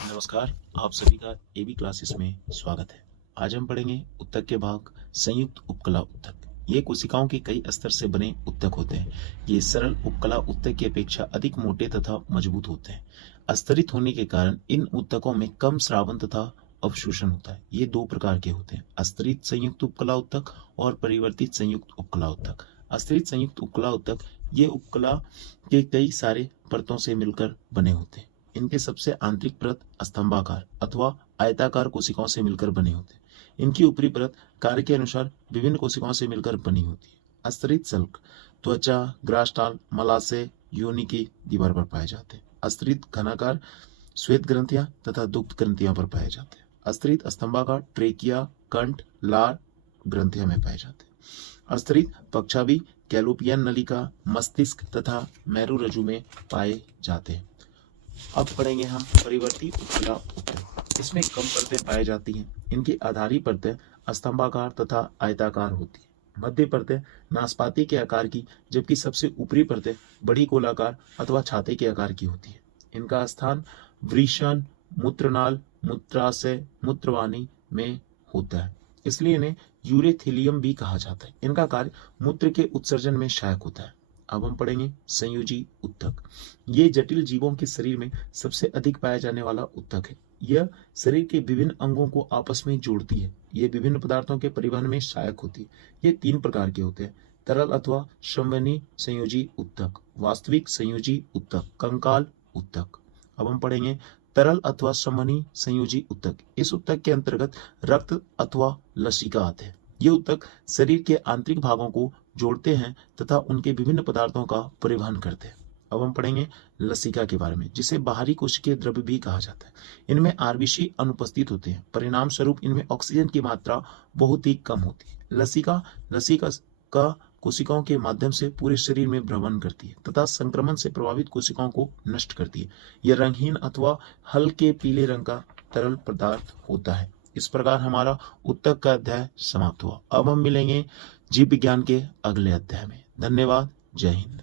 नमस्कार, आप सभी का एबी क्लासेस में स्वागत है। आज हम पढ़ेंगे ऊतक के भाग संयुक्त उपकला ऊतक। ये कोशिकाओं के कई स्तर से बने ऊतक होते हैं। ये सरल उपकला ऊतक की अपेक्षा अधिक मोटे तथा मजबूत होते हैं। अस्तरित होने के कारण इन ऊतकों में कम स्रावन तथा अवशोषण होता है। ये दो प्रकार के होते हैं, अस्तरित संयुक्त उपकला ऊतक और परिवर्तित संयुक्त उपकला ऊतक। अस्तरित संयुक्त उपकला ऊतक ये उपकला के कई सारे परतों से मिलकर बने होते हैं। इनके सबसे आंतरिक परत स्तंभाकार अथवा आयताकार कोशिकाओं से मिलकर बने होते हैं। इनकी ऊपरी परत कार्य के अनुसार विभिन्न कोशिकाओं से मिलकर बनी होती है। अस्तरित सल्क त्वचा, ग्रासटाल, मलाशय, योनि की दीवार पर पाए जाते हैं। अस्तरित घनाकार श्वेत ग्रंथियां तथा दुग्ध ग्रंथियां पर पाए जाते हैं। अस्तरित स्तंभाकार ट्रेकिया, कंठ, लार ग्रंथियां में पाए जाते हैं। अस्तरित पक्षाभी कैलोपियन नलिका, मस्तिष्क तथा मेरुरज्जु में पाए जाते हैं। अब पढ़ेंगे हम परिवर्ती उपकला ऊतक। इसमें कम परतें पाई जाती हैं। इनकी आधारी परतें स्तंभाकार तथा आयताकार होती है। मध्य परतें नाशपाती के आकार की, जबकि सबसे ऊपरी परतें बड़ी गोलाकार अथवा छाते के आकार की होती है। इनका स्थान वृषण, मूत्रनाल, मूत्राशय, मूत्रवाहिनी में होता है, इसलिए इन्हें यूरेथिलियम भी कहा जाता है। इनका कार्य मूत्र के उत्सर्जन में सहायक होता है। अब हम पढ़ेंगे संयोजी ऊतक। ये जटिल जीवों के शरीर में सबसे अधिक पाया जाने वाला ऊतक है। यह शरीर के विभिन्न अंगों को आपस में जोड़ती है। ये विभिन्न पदार्थों के परिवहन में सहायक होती है। ये तीन प्रकार के होते हैं, तरल अथवा संवहनी संयोजी ऊतक, वास्तविक संयोजी ऊतक, कंकाल ऊतक। अब हम पढ़ेंगे तरल अथवा संवहनी संयोजी ऊतक। इस ऊतक के अंतर्गत रक्त अथवा लसिका आते हैं। ये ऊतक शरीर के आंतरिक भागों को जोड़ते हैं तथा उनके विभिन्न पदार्थों का परिवहन करते हैं। अब हम पढ़ेंगे लसिका के बारे में, जिसे बाहरी कोशिकीय द्रव्य भी कहा जाता है। इनमें आरबीसी अनुपस्थित होते हैं, परिणाम स्वरूप इनमें ऑक्सीजन की मात्रा बहुत ही कम होती है। लसिका का कोशिकाओं के माध्यम से पूरे शरीर में भ्रमण करती है तथा संक्रमण से प्रभावित कोशिकाओं को नष्ट करती है। यह रंगहीन अथवा हल्के पीले रंग का तरल पदार्थ होता है। इस प्रकार हमारा ऊतक का अध्याय समाप्त हुआ। अब हम मिलेंगे जीव विज्ञान के अगले अध्याय में। धन्यवाद। जय हिंद।